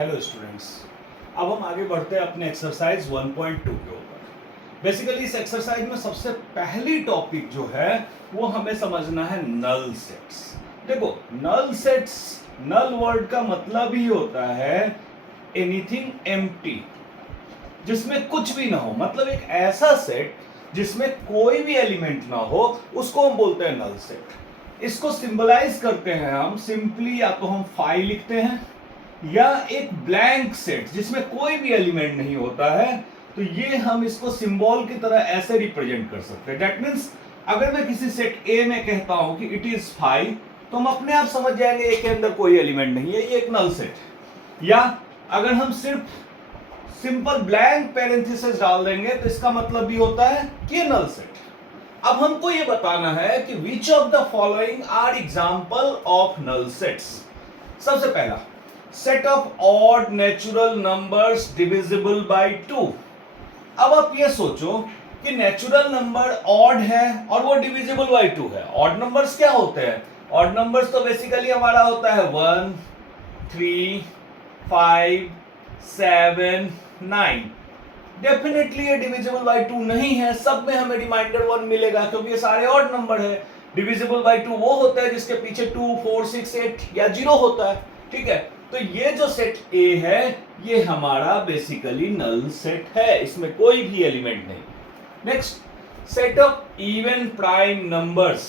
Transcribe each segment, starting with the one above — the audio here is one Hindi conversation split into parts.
हेलो स्टूडेंट्स, अब हम आगे बढ़ते हैं अपने एक्सरसाइज 1.2 के ऊपर। बेसिकली इस एक्सरसाइज में सबसे पहली टॉपिक जो है वो हमें समझना है नल सेट्स। देखो, नल सेट्स, नल वर्ड का मतलब ही होता है एनीथिंग एम्प्टी, जिसमें कुछ भी ना हो। मतलब एक ऐसा सेट जिसमें कोई भी एलिमेंट ना हो, उसको हम बोलते हैं नल सेट। इसको सिंबलाइज करते हैं हम सिंपली, या तो हम फाइव लिखते हैं या एक ब्लैंक सेट जिसमें कोई भी एलिमेंट नहीं होता है, तो ये हम इसको सिंबल की तरह ऐसे रिप्रेजेंट कर सकते हैं। दैट मींस अगर मैं किसी सेट ए में कहता हूं कि इट इज 5, तो हम अपने आप समझ जाएंगे ए के अंदर कोई एलिमेंट नहीं है, ये एक नल सेट है। या अगर हम सिर्फ सिंपल ब्लैंक पैरेंथेसिस डाल देंगे तो इसका मतलब भी होता है कि ये नल सेट। अब हमको ये बताना है कि which of the following are example of null sets. सबसे पहला, set of odd natural numbers divisible by 2। अब आप ये सोचो कि नेचुरल नंबर ऑड है और वो डिविजिबल बाय 2 है। ऑड नंबर्स क्या होते हैं? ऑड नंबर्स तो बेसिकली हमारा होता है 1, 3, 5, 7, 9। डेफिनेटली ये डिविजिबल बाय 2 नहीं है। सब में हमें रिमाइंडर 1 मिलेगा क्योंकि ये सारे ऑड नंबर है। डिविजिबल बाय 2 वो होता है जिसके पीछे 2, 4, 6, 8 या 0 होता है। ठीक है, तो ये जो सेट ए है ये हमारा बेसिकली नल सेट है, इसमें कोई भी एलिमेंट नहीं। Next, set of even prime numbers.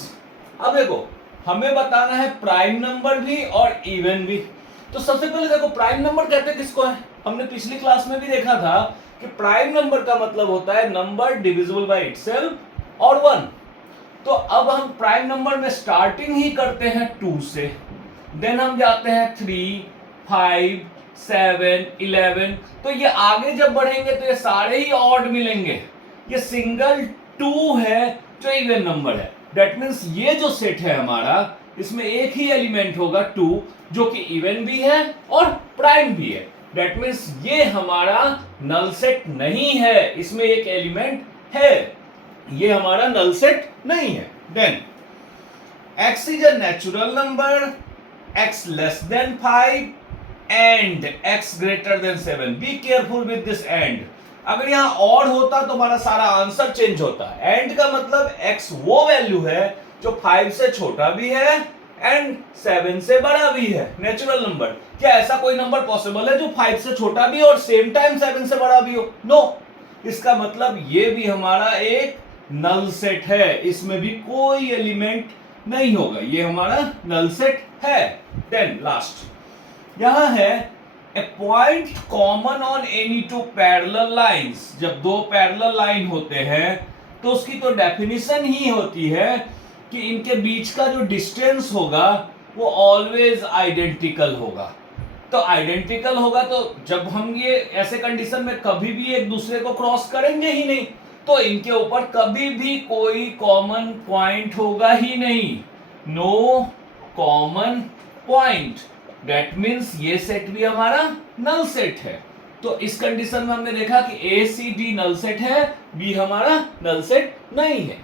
अब देखो, हमें बताना है प्राइम नंबर भी और इवन भी। तो सबसे पहले देखो, प्राइम नंबर कहते किसको है? हमने पिछली क्लास में भी देखा था कि प्राइम नंबर का मतलब होता है नंबर डिविजिबल बाय इटसेल्फ और 1। तो अब हम प्राइम नंबर में स्टार्टिंग ही करते हैं 2 से, देन हम जाते हैं 3, 5, 7, 11। तो ये आगे जब बढ़ेंगे तो ये सारे ही ऑड मिलेंगे। ये सिंगल 2 है जो इवन नंबर है। दैट मींस ये जो सेट है हमारा, इसमें एक ही एलिमेंट होगा 2, जो कि इवन भी है और प्राइम भी है। दैट मींस ये हमारा नल सेट नहीं है, इसमें एक एलिमेंट है, ये हमारा नल सेट नहीं है। Then x is a natural number, x less than 5 and x greater than 7. Be careful with this and. अगर यहाँ और होता तो हमारा सारा आंसर चेंज होता है। एंड का मतलब x वो वैल्यू है जो 5 से छोटा भी है एंड 7 से बड़ा भी है, नेचुरल नंबर। क्या ऐसा कोई नंबर पॉसिबल है जो 5 से छोटा भी और सेम टाइम 7 से बड़ा भी हो? नो। इसका मतलब ये भी हमारा एक नल सेट है, इसमें भी कोई एलिमेंट नहीं होगा, ये हमारा नल सेट है। देन लास्ट यहां है, a point common on any two parallel lines. जब दो पैरेलल लाइन होते हैं तो उसकी तो डेफिनेशन ही होती है कि इनके बीच का जो डिस्टेंस होगा वो ऑलवेज आइडेंटिकल होगा। तो आइडेंटिकल होगा तो जब हम ये ऐसे कंडीशन में कभी भी एक दूसरे को क्रॉस करेंगे ही नहीं, तो इनके ऊपर कभी भी कोई कॉमन पॉइंट होगा ही नहीं। No common point. That means ये सेट भी हमारा नल सेट है। तो इस कंडीशन में हमने देखा कि ए सी डी नल सेट है, बी हमारा नल सेट नहीं है।